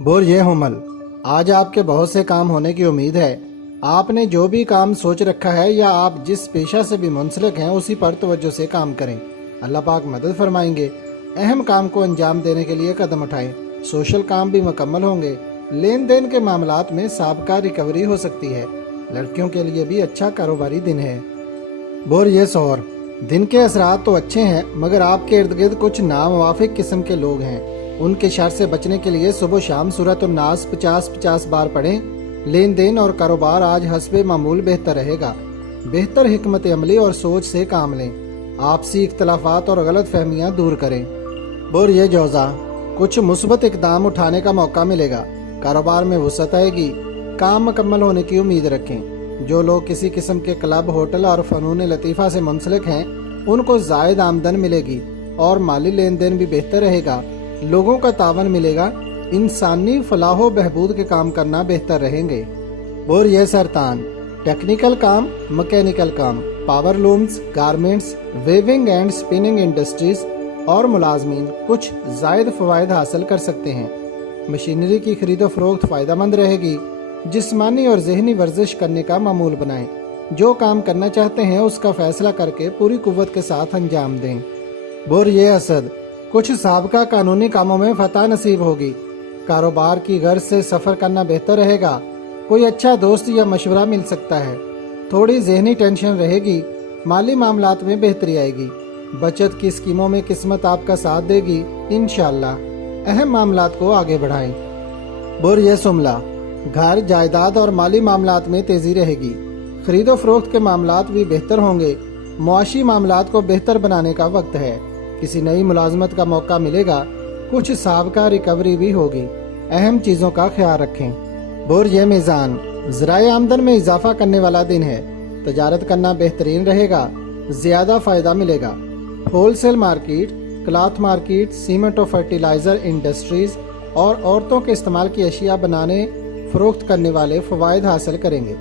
Bore ये हमल आज आपके बहुत से काम होने की उम्मीद है। आपने जो भी काम सोच रखा है या आप जिस पेशा से भी मुंसलिक हैं उसी पर तवज्जो से काम करें। अल्लाह पाक मदद फरमाएंगे। अहम काम को अंजाम देने के लिए कदम उठाएं। सोशल काम भी मुकम्मल होंगे। लेन देन के मामलात में साबका रिकवरी हो सकती है। लड़कियों के लिए भी अच्छा कारोबारी दिन है। बोर ये सौर दिन के असरात तो अच्छे हैं, मगर आपके इर्द गिर्द कुछ नामुवाफिक किस्म के लोग हैं। उनके शर से बचने के लिए सुबह शाम सूरत नास 50-50 बार पढ़ें। लेन देन और कारोबार आज हस्बे मामूल बेहतर रहेगा। बेहतर हिकमत अमली और सोच से काम लें। आपसी इख्तलाफात और गलत फहमियाँ दूर करें। बोर ये जौज़ा कुछ मुस्बत इकदाम उठाने का मौका मिलेगा। कारोबार में वसअत आएगी। काम मुकम्मल होने की उम्मीद रखें। जो लोग किसी किस्म के क्लब, होटल और फ़नून लतीफ़ा से मुंसलिक हैं उनको ज़ायद आमदन मिलेगी और माली लेन देन भी बेहतर रहेगा। लोगों का तावन मिलेगा। इंसानी फलाहो बहबूद के काम करना बेहतर रहेंगे। और ये सरतान टेक्निकल काम, मैकेनिकल काम, power looms, garments, weaving and spinning industries और मुलाजमीन कुछ जायद फ़वायद हासिल कर सकते हैं। मशीनरी की खरीदो फरोख्त फ़ायदा मंद रहेगी। जिस्मानी और जहनी वर्जिश करने का मामूल बनाएं। जो काम करना चाहते हैं उसका फैसला करके पूरी कुव्वत के साथ अंजाम दें। बोर ये असद कुछ साबका कानूनी कामों में फतह नसीब होगी। कारोबार की गर्ज से सफ़र करना बेहतर रहेगा। कोई अच्छा दोस्त या मशवरा मिल सकता है। थोड़ी जहनी टेंशन रहेगी। माली मामलात में बेहतरी आएगी। बचत की स्कीमों में किस्मत आपका साथ देगी इंशाअल्लाह। अहम मामलात को आगे बढ़ाएं। बोर ये सुमला घर, जायदाद और माली मामलात में तेजी रहेगी। खरीदो फरोख्त के मामलात भी बेहतर होंगे। मुआशी मामलात को बेहतर बनाने का वक्त है। किसी नई मुलाजमत का मौका मिलेगा। कुछ साबका रिकवरी भी होगी। अहम चीज़ों का ख्याल रखें। बोर ये मीज़ान ज़राए आमदन में इजाफा करने वाला दिन है। तजारत करना बेहतरीन रहेगा। ज़्यादा फ़ायदा मिलेगा। Wholesale market, cloth market, cement और फर्टिलाइज़र इंडस्ट्रीज़ और औरतों के इस्तेमाल की अशिया बनाने फरोख्त करने वाले फ़वायद हासिल करेंगे।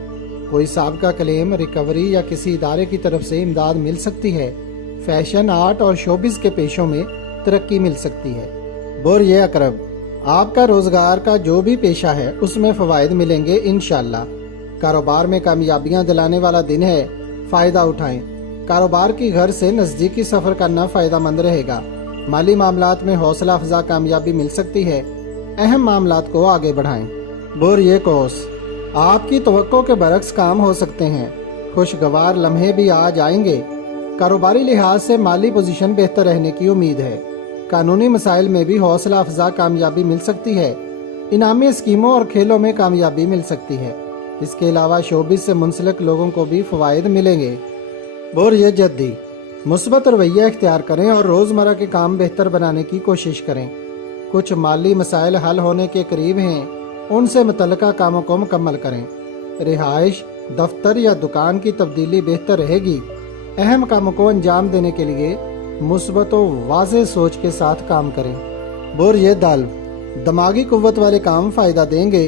कोई साबका क्लेम, रिकवरी या किसी इदारे की तरफ से इमदाद मिल सकती है। फैशन, आर्ट और शोबिस के पेशों में तरक्की मिल सकती है। बोर ये अकरब आपका रोजगार का जो भी पेशा है उसमें फवायद मिलेंगे इंशाअल्लाह। कारोबार में कामयाबियां दिलाने वाला दिन है। फायदा उठाएं। कारोबार की घर से नजदीकी सफर करना फायदा मंद रहेगा। माली मामलात में हौसला अफजा कामयाबी मिल सकती है। अहम मामलात को आगे बढ़ाएं। बोर ये कोस आपकी तवक्को के बरक्स काम हो सकते हैं। खुशगवार लम्हे भी आज आएंगे। कारोबारी लिहाज से माली पोजीशन बेहतर रहने की उम्मीद है। कानूनी मसाइल में भी हौसला अफजा कामयाबी मिल सकती है। इनामी स्कीमों और खेलों में कामयाबी मिल सकती है। इसके अलावा शोबिस से मुंसलिक लोगों को भी फ़वायद मिलेंगे। बोर ये जद्दी मुस्बत रवैया इख्तियार करें और रोज़मर्रा के काम बेहतर बनाने की कोशिश करें। कुछ माली मसाइल हल होने के करीब हैं। उनसे मुतल्लिका कामों को मुकम्मल करें। रिहाइश, दफ्तर या दुकान की तब्दीली बेहतर रहेगी। अहम कामों को अंजाम देने के लिए मुस्बत व वाज़ेह सोच के साथ काम करें। बोर ये दिमागी कुव्वत वाले काम फ़ायदा देंगे।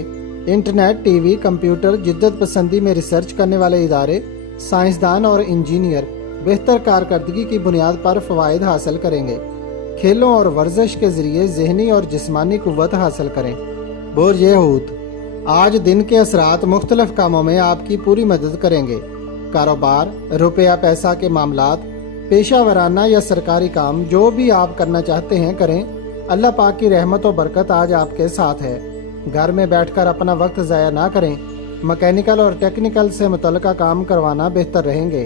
इंटरनेट, टीवी, कंप्यूटर, जिद्दत पसंदी में रिसर्च करने वाले इदारे, साइंसदान और इंजीनियर बेहतर कारकर्दगी की बुनियाद पर फ़वायद हासिल करेंगे। खेलों और वर्जिश के ज़रिए ज़हनी और जिस्मानी कुव्वत हासिल करें। बोर ये हूत आज दिन के असरात मुख्तलिफ कामों में आपकी पूरी मदद करेंगे। कारोबार, रुपया पैसा के मामलात, पेशा वराना या सरकारी काम जो भी आप करना चाहते हैं करें। अल्लाह पाक की रहमत और बरकत आज आपके साथ है। घर में बैठकर अपना वक्त ज़ाया ना करें। मैकेनिकल और टेक्निकल से मुतल्लिका काम करवाना बेहतर रहेंगे।